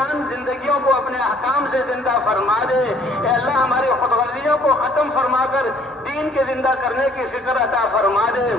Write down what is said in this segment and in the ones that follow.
ویران زندگیوں کو اپنے احکام سے زندہ فرما دے. اے اللہ ہماری خود غرضیوں کو ختم فرما کر دین کے زندہ کرنے کی فکر عطا فرما دے.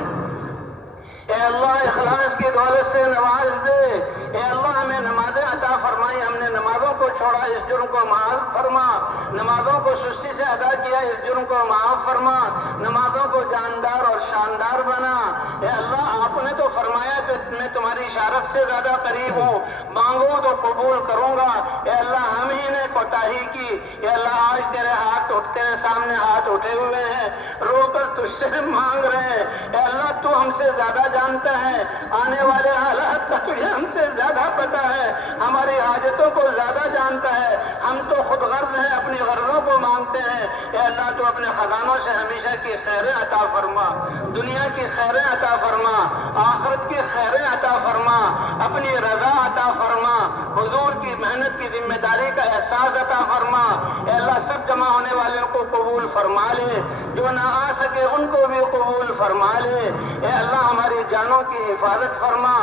اے اللہ اخلاص کی دولت سے نواز دے. اے اللہ ہمیں نمازیں عطا فرمائی, ہم نے نمازوں کو چھوڑا, اس جرم کو معاف فرما. نمازوں کو سستی سے ادا کیا, اس جرم کو معاف فرما. نمازوں کو جاندار اور شاندار بنا. اے اللہ آپ نے تو فرمایا کہ میں تمہاری شارت سے زیادہ قریب ہوں, مانگو تو قبول کروں گا. اے اللہ ہم ہی نے کوتاہی کی. اے اللہ آج تیرے ہاتھ اٹھتے ہیں, سامنے ہاتھ اٹھے ہوئے ہیں, رو کر تجھ سے مانگ رہے ہیں. اے اللہ تو ہم سے زیادہ جانتا ہے, آنے والے حالات کا تجھے ہم سے زیادہ پتا ہے, ہماری حاجتوں کو زیادہ جانتا ہے. ہم تو خود غرض ہیں, اپنی غرضوں کو مانگتے ہیں. اے اللہ تو اپنے خزانوں سے ہمیشہ کی خیریں عطا فرما, دنیا کی خیریں عطا فرما, آخرت کی خیریں عطا فرما, اپنی رضا عطا فرما, حضور کی محنت کی ذمہ داری کا احساس عطا فرما. اے اللہ سب جمع ہونے والوں کو قبول فرما لے, جو نہ آ سکے ان کو بھی قبول فرما لے. اے اللہ ہماری جانوں کی حفاظت فرما,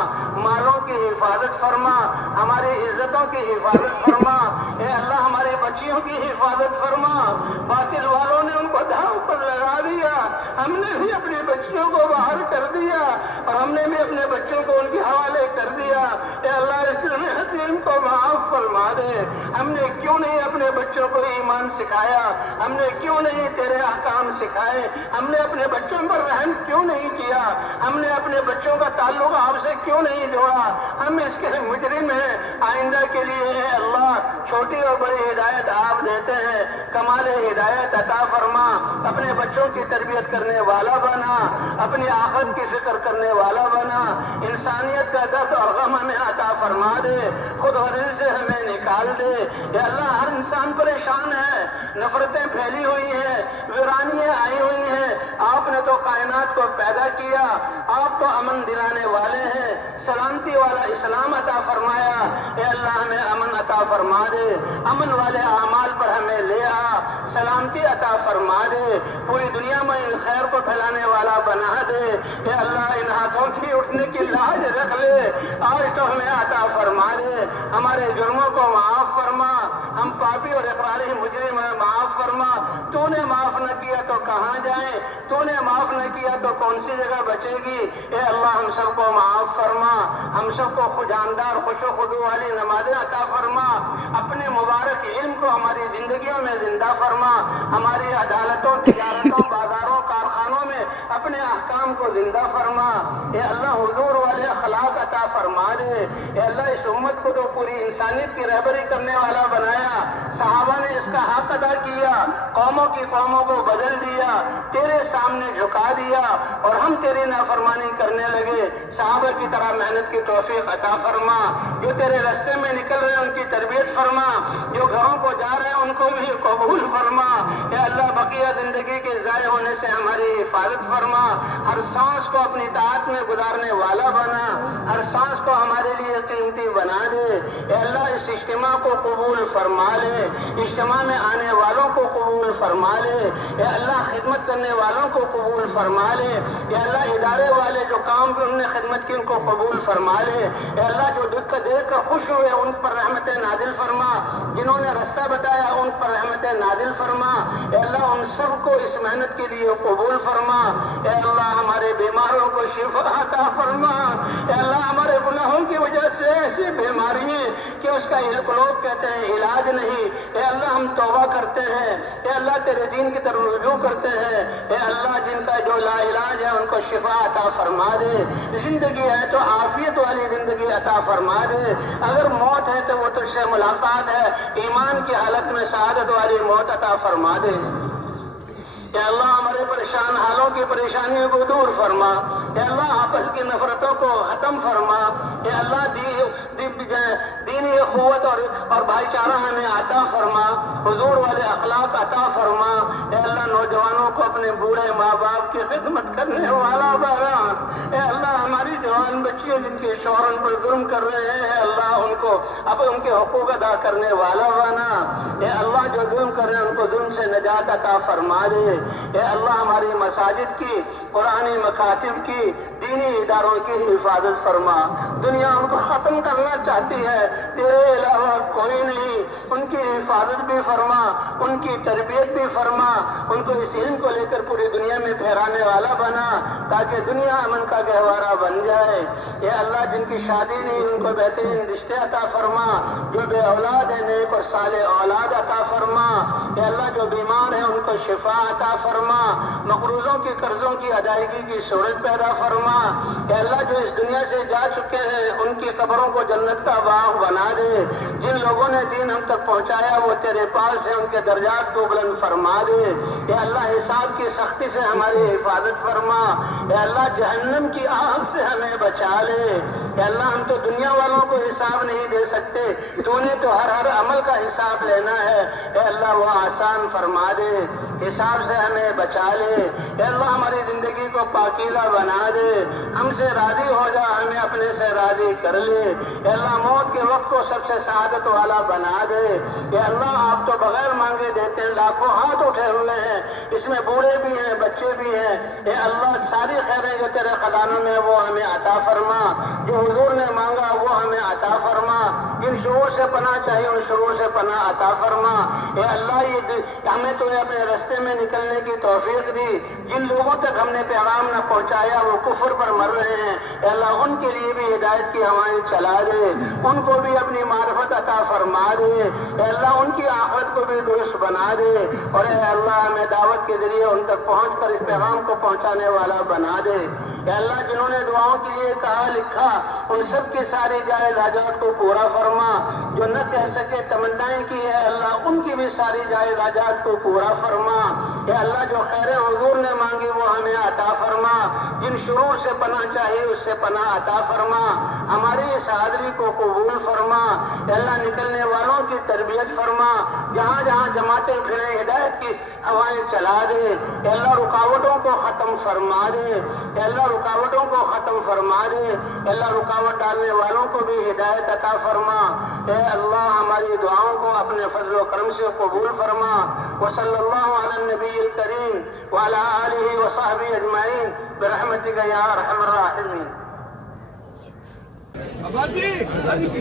مالوں کی حفاظت فرما, ہماری عزتوں کی حفاظت فرما. اے اللہ ہماری بچیوں کی حفاظت فرما. باطل والوں نے ان کو داؤ پر لگا دیا, ہم نے بھی اپنی بچیوں کو باہر کر دیا, اور ہم نے بھی اپنے بچوں کو ان کے حوالے کر دیا. اے اللہ اس حکیم کو معاف فرما دے. ہم نے کیوں نہیں اپنے بچوں کو ایمان سکھایا, ہم نے کیوں نہیں تیرے احکام سکھائے, ہم نے اپنے بچوں پر رحم کیوں نہیں کیا, ہم نے اپنے بچوں کا تعلق آپ سے کیوں نہیں جوڑا. ہم اس کے مجرم ہیں. آئندہ کے لیے اے اللہ چھوٹی اور بڑی ہدایت آپ دیتے ہیں, کمال ہدایت عطا فرما. اپنے بچوں کی تربیت کرنے والا بنا, اپنی آخرت کی فکر کرنے والا بنا. انسانیت کا درد اور غم ہمیں عطا فرما دے, خود غرضی سے ہمیں نکال دے. اے اللہ ہر انسان پریشان ہے, نفرتیں پھیلی ہوئی ہیں, ویرانیاں آئی ہوئی ہیں. آپ نے تو کائنات کو پیدا کیا, آپ تو امن دلانے والے ہیں, سلامتی والا اسلام عطا فرمایا. اے اللہ ہمیں امن عطا فرما دے, امن والے اعمال پر ہمیں لے آ, سلامتی عطا فرما دے, پوری دنیا میں ان خیر کو پھیلانے والا بنا دے. اے اللہ ان ہاتھوں کی اٹھنے کی لاج رکھ لے, آج تو ہمیں عطا فرما دے. ہمارے جرموں کو معاف فرما, ہم پاپی اور اقراری مجرم ہیں, معاف فرما. تو نے معاف نہ کیا تو کہاں جائیں, تو نے معاف نہ کیا تو کون سی جگہ بچے گی. اے اللہ ہم سب کو معاف فرما, ہم سب کو جاندار خوش و خضوع والی نمازیں عطا فرما. اپنے مبارک علم کو ہماری زندگیوں میں زندہ فرما, ہماری عدالتوں, تجارتوں, بازاروں, کارخانوں میں اپنے احکام کو زندہ فرما. اے اللہ حضور والے اخلاق عطا فرما دے. اے اللہ اس امت کو تو پوری انسانیت کی رہبری کرنے والا بنایا, صحابہ نے اس کا حق ادا کیا, قوموں کی قوموں کو بدل دیا, تیرے سامنے جھکا دیا, اور ہم تیری نافرمانی کرنے لگے. صحابہ کی طرح محنت کی توفیق عطا فرما. جو تیرے راستے میں نکل رہے ہیں ان کی تربیت فرما, جو گھروں کو جا رہے ہیں ان کو بھی قبول فرما. اے اللہ بقیہ زندگی کے ضائع ہونے سے ہماری حفاظت فرما. ہر سانس کو اپنی طاعت میں گزارنے والا بنا, ہر سانس کو ہمارے لیے قیمتی بنا دے. اے اللہ اس اجتماع کو قبول فرما لے, اجتماع میں آنے والوں کو قبول فرما لے. اے اللہ خدمت کرنے والوں کو قبول فرما لے. اے اللہ ادارے والے جو کام بھی انہوں نے خدمت کی ان کو قبول فرما لے. اے اللہ جو دکھ دیکھ کر خوش ہوئے ان پر رحمت نازل فرما, جنہوں نے رستہ بتایا ان پر رحمت نازل فرما. اے اللہ ان سب کو اس محنت کے لیے قبول فرما. اے اللہ ہمارے بیماروں کو شفا عطا فرما. اے اللہ ہمارے گناہوں کی وجہ سے ایسی بیماری ہیں کہ اس کا لوگ کہتے ہیں علاج نہیں. اے اللہ ہم توبہ کرتے ہیں, اے اللہ تیرے دین کی طرف رجوع کرتے ہیں. اے اللہ جن کا جو لا علاج ہے ان کو شفا عطا فرما دے. زندگی ہے تو عافیت والی زندگی عطا فرما دے. اگر موت ہے تو وہ تجھ سے ملاقات ہے, ایمان کی حالت میں سعادت والی موت عطا فرما دے. اے اللہ ہمارے پریشان حالوں کی پریشانیوں کو دور فرما. اے اللہ آپس کی نفرتوں کو ختم فرما. اے اللہ دینی قوت اور بھائی چارہ ہمیں عطا فرما, حضور والے اخلاق عطا فرما. اے اللہ نوجوانوں کو اپنے بوڑھے ماں باپ کی خدمت کرنے والا بنا. اے اللہ ہماری جوان بچیاں جن کے شوہر ان پر ظلم کر رہے ہیں, اے اللہ ان کو اب ان کے حقوق ادا کرنے والا بنا. اے اللہ جو ظلم کر رہے ہیں ان کو ظلم سے نجات عطا فرما دے. اے اللہ ہماری مساجد کی, قرآنی مکاتب کی, دینی اداروں کی حفاظت فرما. دنیا ان کو ختم ختم کرنا چاہتی ہے، تیرے علاوہ کوئی نہیں۔ ان کی حفاظت بھی فرما، ان کی تربیت بھی فرما، ان کو اس علم کو لے کر پوری دنیا میں پھیرانے والا بنا، تاکہ دنیا امن کا گہوارہ بن جائے۔ اے اللہ، جن کی شادی نہیں ان کو بہترین رشتے عطا فرما، جو بے اولاد ہیں نیک اور صالح اولاد عطا فرما۔ اے اللہ، جو بیمار ہیں ان کو شفا عطا فرما، مقروضوں کی قرضوں کی ادائیگی کی صورت پیدا فرما۔ اے اللہ، جو اس دنیا سے جا چکے ہیں ان کی قبروں کو جنت کا باغ بنا دے۔ جن لوگوں نے دین ہم تک پہنچایا وہ تیرے پاس ہیں، ان کے درجات کو بلند فرما دے۔ اے اللہ، حساب کی سختی سے ہماری حفاظت فرما۔ اے اللہ، جہنم کی آگ سے ہمیں بچا لے۔ اے اللہ، ہم تو دنیا والوں کو حساب نہیں دے سکتے، تو نے تو ہر عمل کا حساب لینا ہے۔ اے اللہ، وہ آسان فرما دے، حساب سے ہمیں بچا لے۔ اے اللہ، ہماری زندگی کو پاکیزہ بنا دے، ہم سے راضی ہو جا، ہمیں اپنے سے راضی کر لے۔ اے اللہ، موت کے وقت کو سب سے سعادت والا بنا دے۔ اے اللہ، آپ تو بغیر مانگے دیتے ہیں، لاکھوں ہاتھ اٹھے ہوئے ہیں، اس میں بوڑھے بھی ہیں بچے بھی ہیں۔ اے اللہ، ساری خیریں جو تیرے خزانوں میں وہ ہمیں عطا فرما، جو حضور نے مانگا وہ ہمیں عطا فرما، جن شرور سے پناہ چاہیے ان شرور سے پناہ عطا فرما۔ اے اللہ، ہمیں تو نے اپنے راستے میں نکلنے کی توفیق دی، جن لوگوں تک ہم نے پیغام نہ پہنچایا وہ کفر پر مر رہے ہیں، اے اللہ ان کے لیے بھی ہدایت کی ہوائیں چلا دے، ان کو بھی اپنی معرفت عطا فرما دے۔ اے اللہ، ان کی آخرت کو بھی درست بنا دے، اور اے اللہ ہمیں دعوت کے ذریعے ان تک پہنچ کر اس پیغام کو پہنچانے والا بنا دے۔ اے اللہ، جنہوں نے دعاؤں کے لیے کہا لکھا ان سب کی ساری جائز حاجات کو پورا فرما، جو نہ کہہ سکے تمنائیں کی ہے اللہ ان کی بھی ساری جائز حاجات کو پورا فرما۔ اے اللہ، جو خیر حضور نے مانگی وہ ہمیں عطا فرما، جن شرور سے پناہ چاہیے اس سے پناہ عطا فرما، ہماری اس حاضری کو قبول فرما۔ اے اللہ، نکلنے والوں کی تربیت فرما، جہاں جہاں جماعتیں پھریں ہدایت کی ہوائیں چلا دے۔ اے اللہ، رکاوٹوں کو ختم فرما دے، اے اللہ رکاوٹوں کو ختم فرما دے، اے اللہ رکاوٹ ڈالنے والوں کو بھی ہدایت عطا فرما۔ اے اللہ، ہماری دعاؤں کو اپنے فضل و کرم سے قبول فرما۔ وصلی اللہ علی النبی الکریم وعلی آلہ وصحبہ اجمعین برحمتک یا ارحم الراحمین۔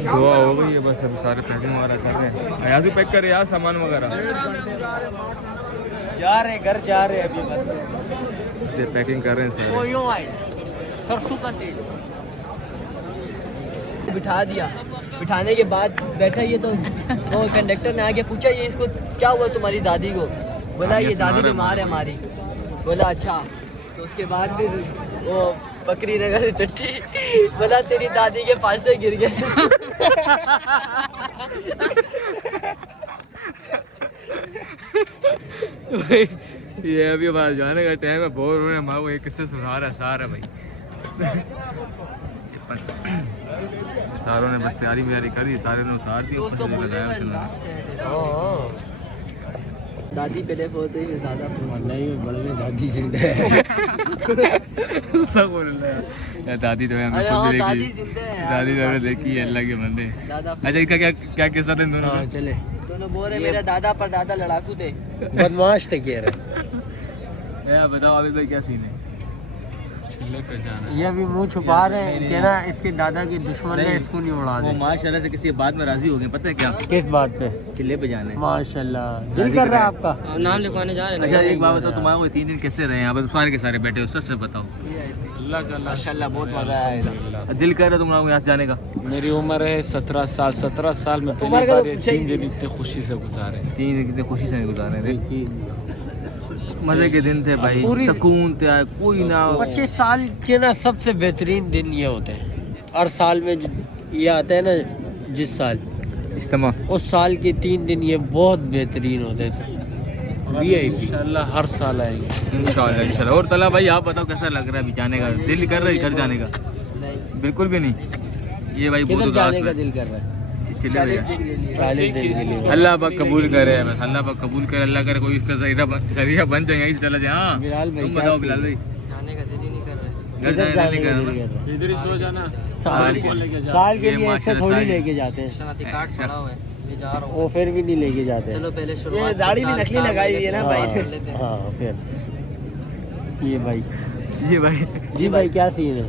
دعا ہو گئی ہے، بس اب سارے پیکنگ وغیرہ کر رہے ہیں۔ ایاز بھی پیک کر رہے ہیں سامان وغیرہ، جا رہے گھر جا رہے ابھی بس یہ پیکنگ کر رہے ہیں سارے۔ یوں آئے سرسوں کا تیل بٹھا دیا، بٹھانے کے بعد بیٹھا یہ تو وہ کنڈکٹر نے آگے پوچھا یہ اس کو کیا ہوا تمہاری دادی کو؟ بولا یہ دادی بیمار ہے ہماری۔ بولا اچھا، تو اس کے بعد پھر وہ بکری نگر ٹٹی بولا تیری دادی کے پاس سے گر گئے۔ یہ ابھی باہر جانے کا ٹائم ہے، بور ہو رہے ہیں، ماں کو ایک قصہ سنا رہا ہے سارا بھائی۔ ساروں نے بس تیاری بیاری کری، سارے نے اتار دی، اوپر سے لگایا۔ دادی پہلے فوت ہوئی پھر دادا فوت نہیں بڑھنے دادی زندہ ہے۔ دادی تو ہم ارے ہاں دادی زندہ ہے، دادی تو ہم نے دیکھی ہے، اللہ کے بندے۔ اچھا، اس کا کیا قصہ تھا ان دونوں کا؟ چلے دونوں بول رہے میرا دادا پر دادا لڑاکو تھے، بدماش تھے کہہ رہے۔ بتاؤ عابد بھائی کیا سین ہے؟ یہ ابھی منہ چھپا رہے ہیں کہ نا اس کے دادا کے دشمن نے اس کو نہیں اڑا وہ دے۔ ماشاء اللہ سے کسی بات میں راضی ہو گئے، پتہ ہے کیا؟ کس بات پہ؟ چلے پہ جانے۔ ماشاء اللہ، دل کر رہا ہے آپ کا؟ نام لکھوانے جا رہے اچھا ایک بات بتاؤ، تمہارے کو 3 دن کیسے رہے ہیں؟ آپ سارے کے سارے بیٹھے ہو، سچ سے بتاؤ۔ ماشاء اللہ بہت مزہ آیا۔ دل کر رہا ہے تمہارا کو یہاں سے جانے کا؟ میری عمر ہے 17 سال، 17 سال میں عمر پہلی کا بار تو یہ پوچھا ہی 3 دن اتنے خوشی سے گزارے۔ 3 دن کتنے خوشی سے گزارے تھے، مزے کے دن تھے بھائی، سکون تھا، کوئی نہ۔ 25 سال کے نا سب سے بہترین دن یہ ہوتے ہیں، ہر سال میں یہ آتا ہے نا جس سال اجتماع، اس سال کے 3 دن یہ بہت بہترین ہوتے ہیں۔ انشاءاللہ ہر سال آئیں گے انشاءاللہ انشاءاللہ۔ اور طلحہ بھائی آپ بتاؤ کیسا لگ رہا ہے ابھی جانے کا؟ دل کر رہا ہے گھر جانے کا؟ بالکل بھی نہیں۔ یہ بھائی بہت کدھر اداس جانے کا ہے۔ دل کر رہا ہے؟ چلے بھیا، 40 دن کے لیے۔ اللہ پاک قبول کرے، بس اللہ پاک قبول کرے، اللہ کرے کوئی اس کا ذریعہ بن جائے یہیں سے چلا جائے۔ ہاں بلال بھائی تم کیا بتاؤ سین بلال بھائی، جانے کا دل ہی نہیں کر رہا۔ گھر کدھر جانے جانے کا کا دل دل کر رہا ہے؟ ادھر ہی سو جانا۔ سال کے لیے ایسے تھوڑی لے کے جاتے ہیں، شناختی کارڈ پڑا ہوا ہے، میں جا رہا ہوں۔ وہ پھر بھی نہیں لے کے جاتے ہیں۔ چلو پہلے شروعات، داڑھی بھی نکلی لگائی ہوئی ہے نا بھائی۔ ہاں پھر یہ بھائی یہ بھائی جی بھائی کیا سین ہے؟